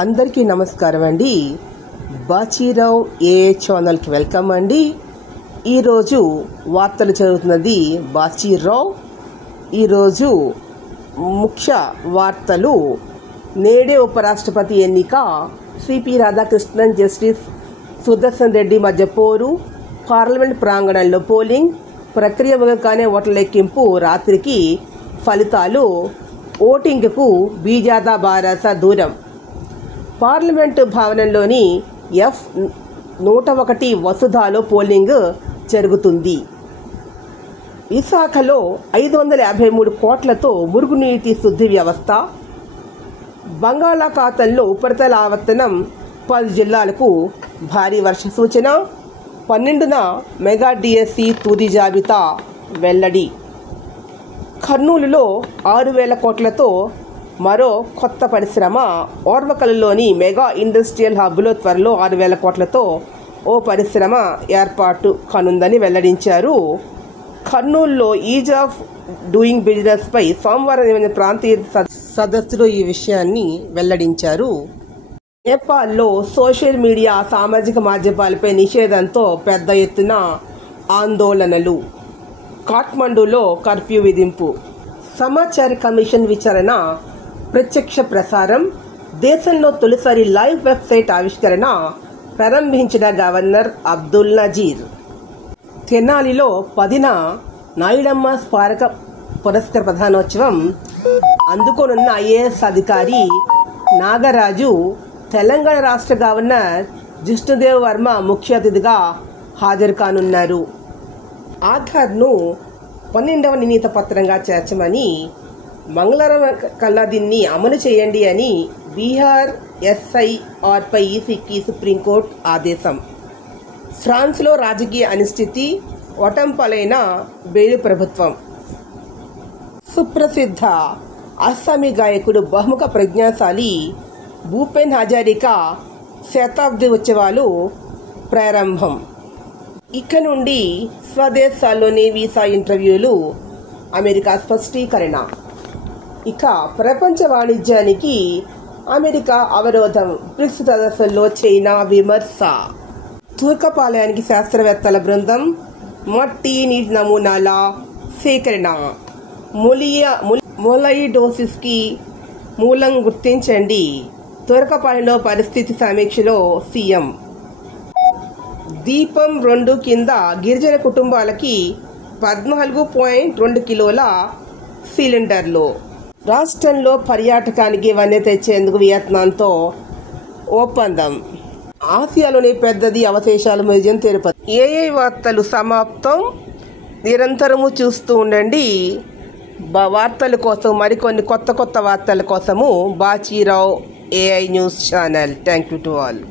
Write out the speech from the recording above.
అందరికీ నమస్కారం అండి. బాచీరావు ఏ ఛానల్కి వెల్కమ్ అండి. ఈరోజు వార్తలు చదువుతున్నది బాచీరావు. ఈరోజు ముఖ్య వార్తలు: నేడే ఉపరాష్ట్రపతి ఎన్నిక, సిపి రాధాకృష్ణన్ జస్టిస్ సుదర్శన్ రెడ్డి మధ్య పోరు, పార్లమెంట్ ప్రాంగణంలో పోలింగ్ ప్రక్రియ ముగగానే ఓట్ల లెక్కింపు, రాత్రికి ఫలితాలు, ఓటింగ్కు బీజాదా బారాస దూరం. పార్లమెంటు భవనంలోని F-101 వసుధాలో పోలింగ్ జరుగుతుంది. విశాఖలో 553 కోట్లతో మురుగునీటి శుద్ధి వ్యవస్థ. బంగాళాఖాతంలో ఉపరితల ఆవర్తనం, 10 జిల్లాలకు భారీ వర్ష సూచన. 12న మెగా డిఎస్సి తుది జాబితా వెల్లడి. కర్నూలులో 6,000 కోట్లతో మరో కొత్త పరిశ్రమ. ఓర్వకల్లులోని మెగా ఇండస్ట్రియల్ హబ్లో త్వరలో 6,000 కోట్లతో ఓ పరిశ్రమ ఏర్పాటు కానుందని వెల్లడించారు. కర్నూలులో ఈజ్ ఆఫ్ డూయింగ్ బిజినెస్ పై సోమవారం నిర్వహించిన ప్రాంతీయ సదస్సులో ఈ విషయాన్ని వెల్లడించారు. నేపాల్లో సోషల్ మీడియా, సామాజిక మాధ్యమాలపై నిషేధంతో పెద్ద ఎత్తున ఆందోళనలు. కాఠ్మండూలో కర్ఫ్యూ విధింపు. సమాచార కమిషన్ విచారణ, ప్రత్యక్ష ప్రసారం. దేశంలో తొలిసారి లైవ్ వెబ్సైట్ ఆవిష్కరణ ప్రారంభించిన గవర్నర్ అబ్దుల్ నజీర్. తెనాలిలో 10న నాయుడమ్మ స్మారక పురస్కార ప్రధానోత్సవం అందుకోనున్న ఐఏఎస్ అధికారి నాగరాజు. తెలంగాణ రాష్ట్ర గవర్నర్ జిష్ణుదేవ్ వర్మ ముఖ్య అతిథిగా హాజరు కానున్నారు. ఆధార్ను 12వ నిర్ణీత పత్రంగా చేర్చమని, మంగళవారం కల్లా దీన్ని అమలు చేయండి అని బీహార్ ఎస్ఐఆర్పై ఈసీకి సుప్రీంకోర్టు ఆదేశం. ఫ్రాన్స్లో రాజకీయ అనిశ్చితి, ఓటంపాలైన బెయిలు ప్రభుత్వం. సుప్రసిద్ధ అస్సామీ గాయకుడు బహుముఖ ప్రజ్ఞాశాలి భూపెన్ హజారికా శతాబ్ది ఉత్సవాలు ప్రారంభం. ఇక నుండి స్వదేశాల్లోని వీసా ఇంటర్వ్యూలు, అమెరికా స్పష్టీకరణ. ఇక ప్రపంచ వాణిజ్యానికి అమెరికా అవరోధం, బ్రిక్స్ సదస్సుల్లో చైనా విమర్శ. తూర్కపాలయానికి శాస్త్రవేత్తల బృందం, మట్టి నీటి నమూనాల సేకరణ. మొలయిడోసిస్కి మూలం గుర్తించండి. తూర్కపాలెంలో పరిస్థితి సమీక్షలో సీఎం. దీపం 2 కింద గిరిజన కుటుంబాలకి 14.2 కిలోల సిలిండర్లు. రాష్ట్రంలో పర్యాటకానికి వన్నె తెచ్చేందుకు వియత్నాంతో ఒప్పందం. ఆసియాలోని పెద్దది అవశేషాల మ్యూజియం తిరుపతి. ఏఐ వార్తలు సమాప్తం. నిరంతరము చూస్తూ ఉండండి. వార్తల కోసం, మరికొన్ని కొత్త వార్తల కోసము Bachirao AI news channel. Thank you to all.